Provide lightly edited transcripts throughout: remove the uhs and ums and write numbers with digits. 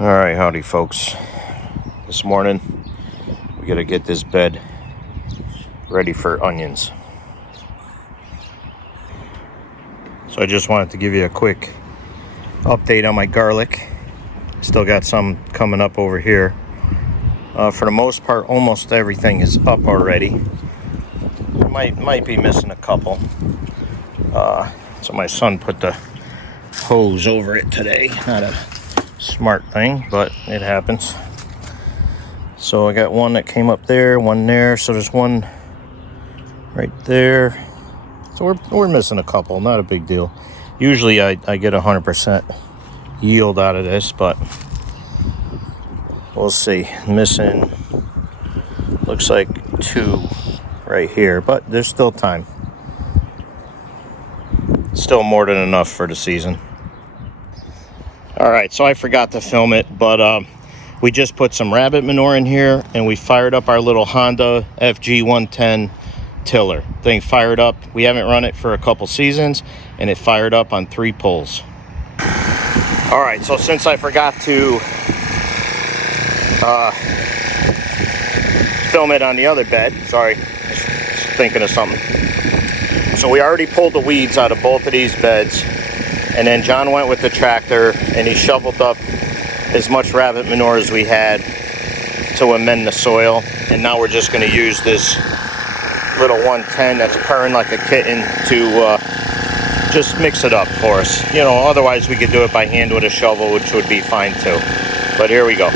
All right, howdy folks. This morning we gotta get this bed ready for onions. So I just wanted to give you a quick update on my garlic. Still got some coming up over here. For the most part, almost everything is up already. Might be missing a couple. So my son put the hose over it today. Not a smart thing, but it happens. So I got one that came up there, one there. So there's one right there. So we're missing a couple. Not a big deal. Usually I get 100% yield out of this, but we'll see. Missing looks like 2 right here, but there's still time. Still more than enough for the season. All right, so I forgot to film it, but we just put some rabbit manure in here, and we fired up our little Honda FG110 tiller. Thing fired up. We haven't run it for a couple seasons, and it fired up on 3 pulls. All right, so since I forgot to film it on the other bed, sorry, just thinking of something. So we already pulled the weeds out of both of these beds, and then John went with the tractor and he shoveled up as much rabbit manure as we had to amend the soil. And now we're just going to use this little 110 that's purring like a kitten to just mix it up for us. You know, otherwise we could do it by hand with a shovel, which would be fine too. But here we go.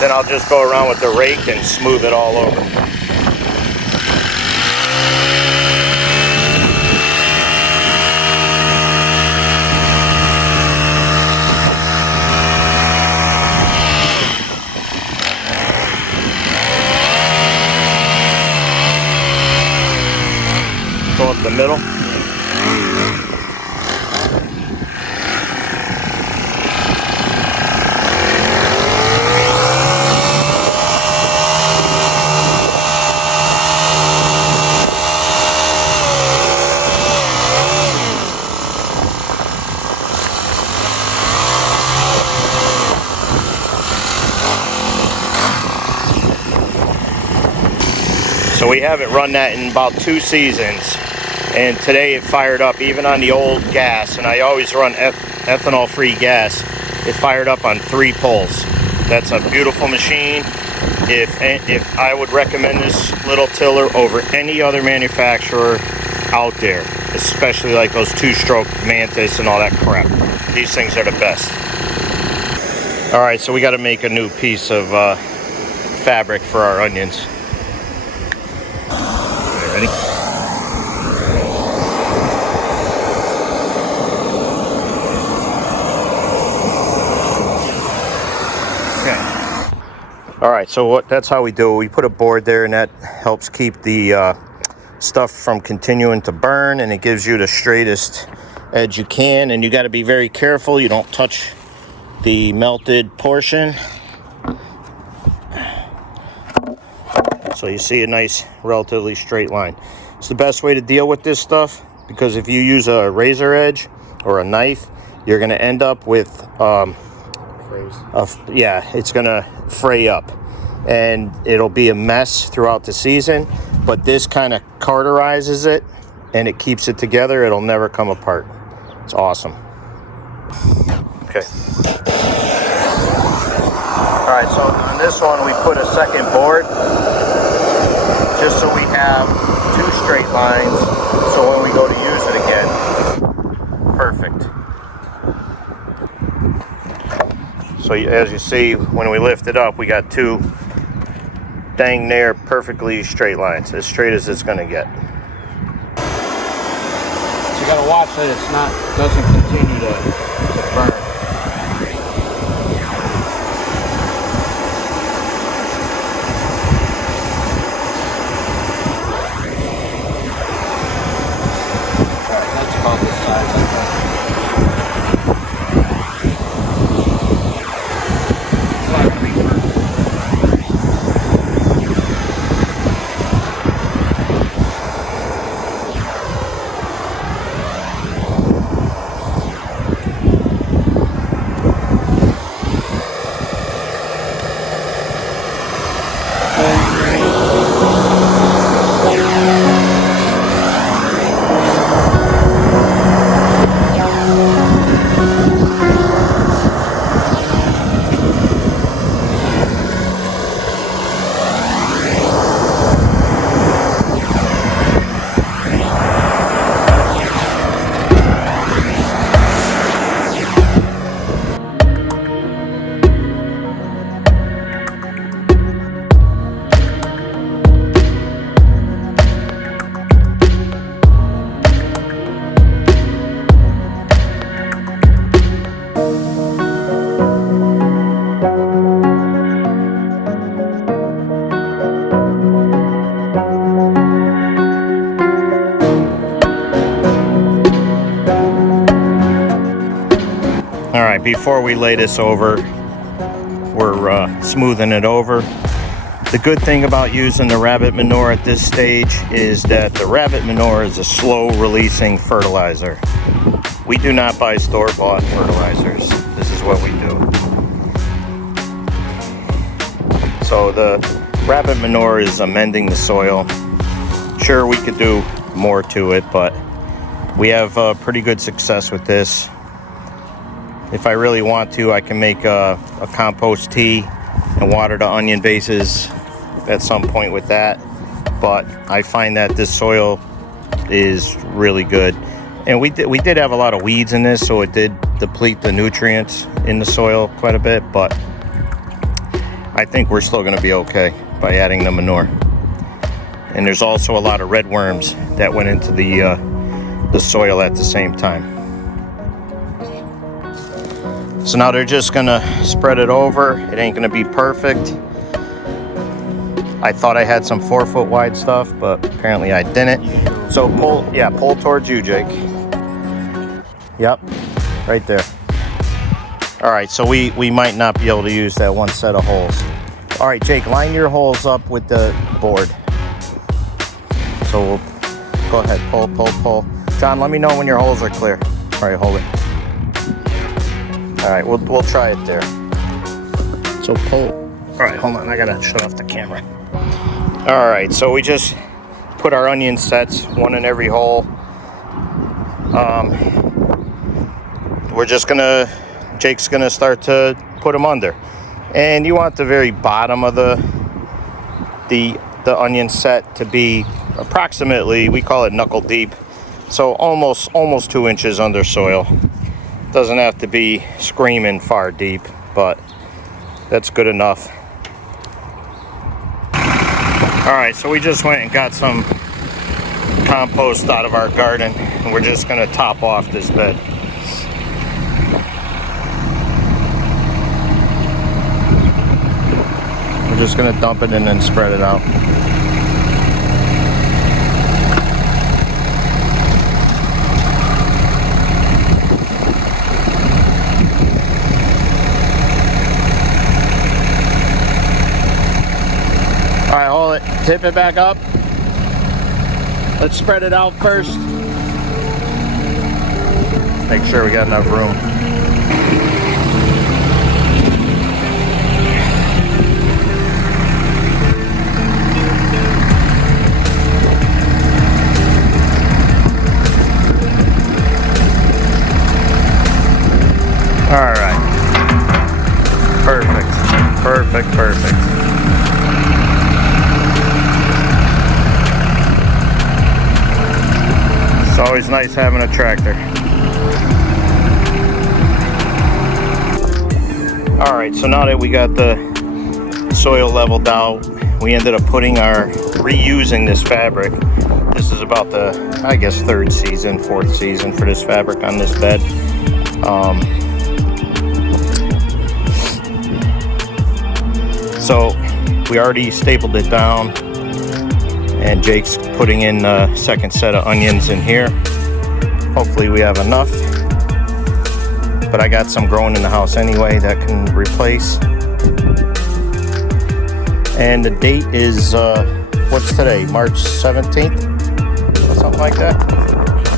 Then I'll just go around with the rake and smooth it all over. Go up the middle. So we haven't run that in about 2 seasons, and today it fired up even on the old gas, and I always run ethanol-free gas. It fired up on 3 pulls. That's a beautiful machine. If I would recommend this little tiller over any other manufacturer out there, especially like those 2-stroke Mantis and all that crap. These things are the best. All right, so we got to make a new piece of fabric for our onions. Ready? Okay. All right, so that's how we do it. We put a board there, and that helps keep the stuff from continuing to burn, and it gives you the straightest edge you can. And you got to be very careful you don't touch the melted portion. So you see a nice, relatively straight line. It's the best way to deal with this stuff, because if you use a razor edge or a knife, you're going to end up with, it's going to fray up. And it'll be a mess throughout the season. But this kind of cauterizes it, and it keeps it together. It'll never come apart. It's awesome. Okay. All right, so on this one, we put a second board, just so we have 2 straight lines, so when we go to use it again, perfect. So as you see, when we lift it up, we got 2 dang near perfectly straight lines, as straight as it's going to get. So you got to watch that it doesn't continue to burn. About this size, I think. right, before we lay this over, we're smoothing it over. The good thing about using the rabbit manure at this stage is that the rabbit manure is a slow releasing fertilizer. We do not buy store-bought fertilizers. This is what we do. So the rabbit manure is amending the soil. Sure, we could do more to it, but we have pretty good success with this. If I really want to, I can make a compost tea and water the onion bases at some point with that. But I find that this soil is really good. And we did have a lot of weeds in this, so it did deplete the nutrients in the soil quite a bit, but I think we're still gonna be okay by adding the manure. And there's also a lot of red worms that went into the soil at the same time. So now they're just gonna spread it over. It ain't gonna be perfect. I thought I had some 4-foot wide stuff, but apparently I didn't. So pull towards you, Jake. Yep, right there. All right, so we might not be able to use that one set of holes. All right, Jake, line your holes up with the board. So we'll go ahead, pull. John, let me know when your holes are clear. All right, hold it. All right, we'll try it there. So pull. All right, hold on, I gotta shut off the camera. All right, so we just put our onion sets, one in every hole. Jake's gonna start to put them under. And you want the very bottom of the onion set to be approximately, we call it knuckle deep. So almost 2 inches under soil. Doesn't have to be screaming far deep, but that's good enough. All right, so we just went and got some compost out of our garden, and we're just gonna top off this bed. We're just gonna dump it and then spread it out. All right, hold it. Tip it back up. Let's spread it out first. Make sure we got enough room. All right. Perfect. It's always nice having a tractor. All right, so now that we got the soil leveled out, we ended up reusing this fabric. This is about the, I guess, 4th season for this fabric on this bed. So we already stapled it down, and Jake's putting in a second set of onions in here. Hopefully we have enough, but I got some growing in the house anyway that can replace. And the date is, what's today? March 17th? Or something like that?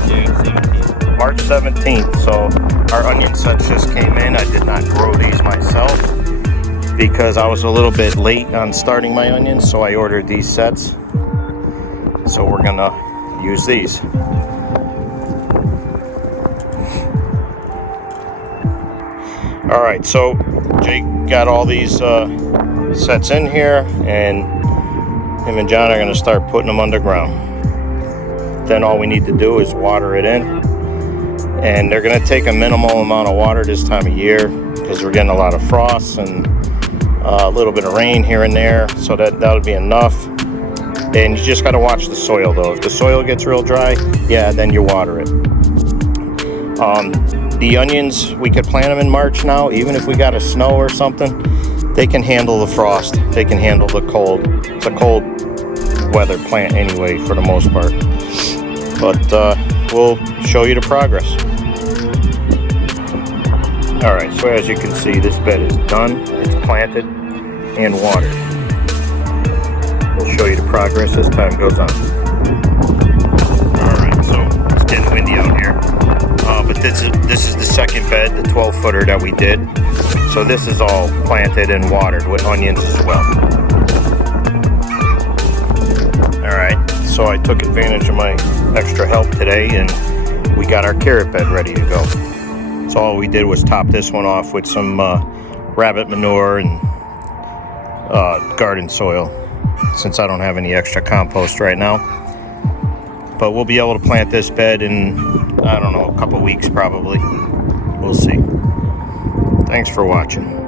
Yeah, March 17th. So our onion sets just came in. I did not grow these myself because I was a little bit late on starting my onions, so I ordered these sets. So we're gonna use these. All right, so Jake got all these sets in here, and him and John are gonna start putting them underground. Then all we need to do is water it in, and they're gonna take a minimal amount of water this time of year because we're getting a lot of frost and a little bit of rain here and there, so that'll be enough. And you just got to watch the soil though. If the soil gets real dry, yeah, then you water it. The onions, we could plant them in March now, even if we got a snow or something. They can handle the frost. They can handle the cold. It's a cold weather plant anyway, for the most part. But we'll show you the progress. Alright, so as you can see, this bed is done. It's planted and watered. We'll show you the progress as time goes on. Alright, so it's getting windy out here. But this is the second bed, the 12-footer that we did. So this is all planted and watered with onions as well. Alright, so I took advantage of my extra help today and we got our carrot bed ready to go. So all we did was top this one off with some rabbit manure and garden soil, since I don't have any extra compost right now. But we'll be able to plant this bed in, I don't know, a couple weeks probably. We'll see. Thanks for watching.